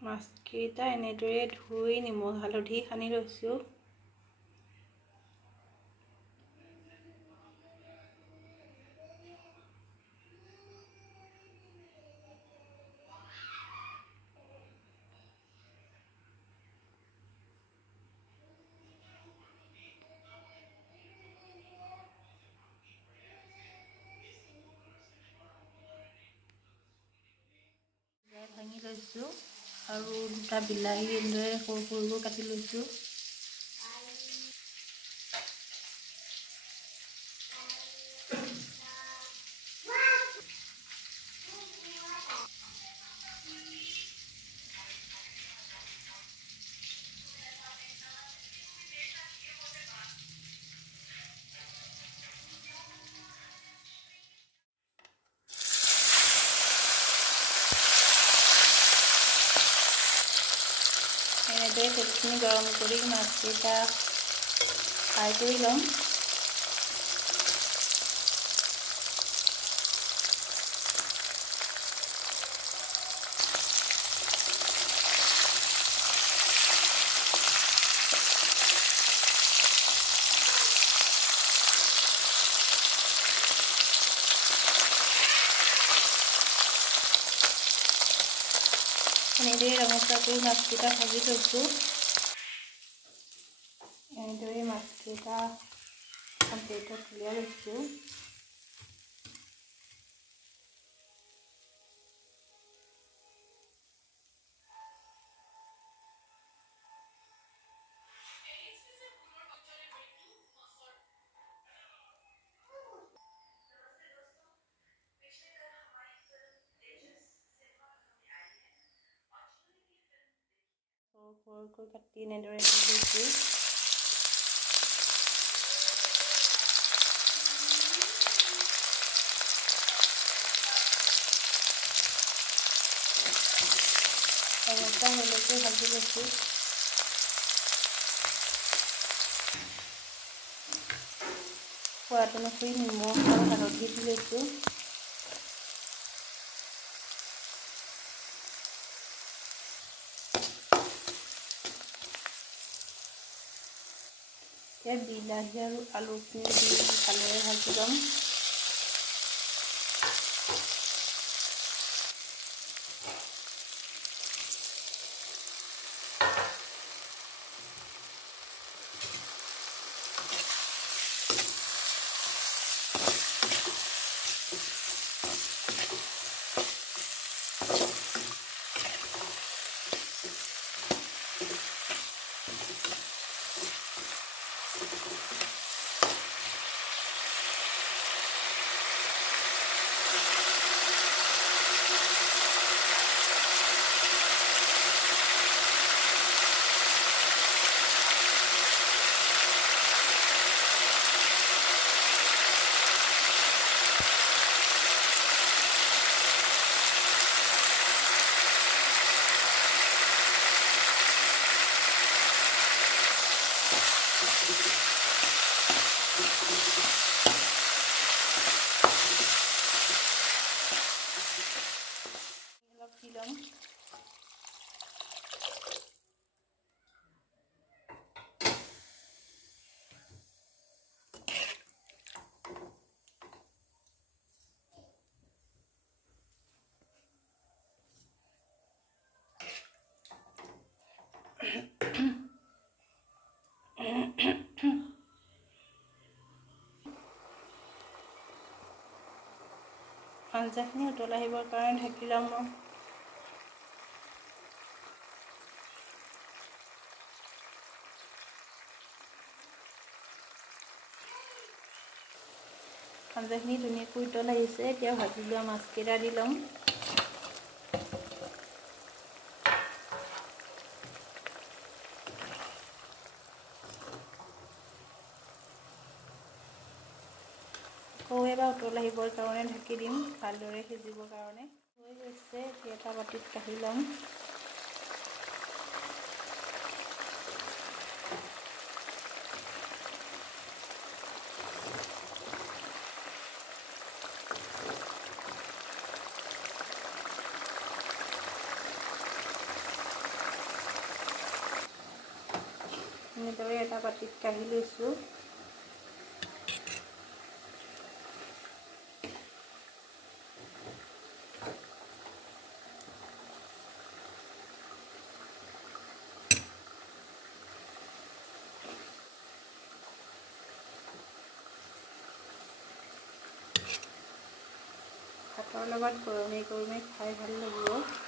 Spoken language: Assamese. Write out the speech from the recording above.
মাছকেইটা এনেদৰে ধুই নিমখ হালধি সানি লৈছোঁ। ভাঙি লৈছোঁ আৰু দুটা বিলাহী এনেদৰে সৰু সৰুকৈ কাটি লৈছোঁ। এনেদৰে তেলখিনি গৰম কৰি মাছকেইটা ফ্ৰাই কৰি ল'ম। এনেদৰে ৰঙচুৱা কৰি মাছকেইটা ভাজি থৈছোঁ। এনেদৰে মাছকেইটা প্লেটত উলিয়াই লৈছোঁ। সৰুকৈ কাটি এনেদৰে দি লৈছোঁ। ৰঙচুৱা হ'লেকৈ ভাজি লৈছোঁ। সোৱাদ অনুসৰি নিমখ আৰু হালধি দি লৈছোঁ। এতিয়া বিলাহী আৰু আলুখিনি দি ভালদৰে ভাজি ল'ম। অলপ দি ল'ম। আঞ্জাখিনি উতলাই আহিবৰ কাৰণে ঢাকি ল'ম। আঞ্জাখিনি ধুনীয়াকৈ উতলাই আহিছে। এতিয়া ভাজি লোৱা মাছকেইটা দি ল'ম। আকৌ এবাৰ উতলাই আহিবৰ কাৰণে ঢাকি দিম, ভালদৰে সিজিবৰ কাৰণে। হৈ গৈছে, এতিয়া এটা বাটিত কাঢ়ি ল'ম। এনেদৰে এটা বাটিত কাঢ়ি লৈছোঁ। ভাতৰ লগত গৰমে গৰমে খাই ভাল লাগিব।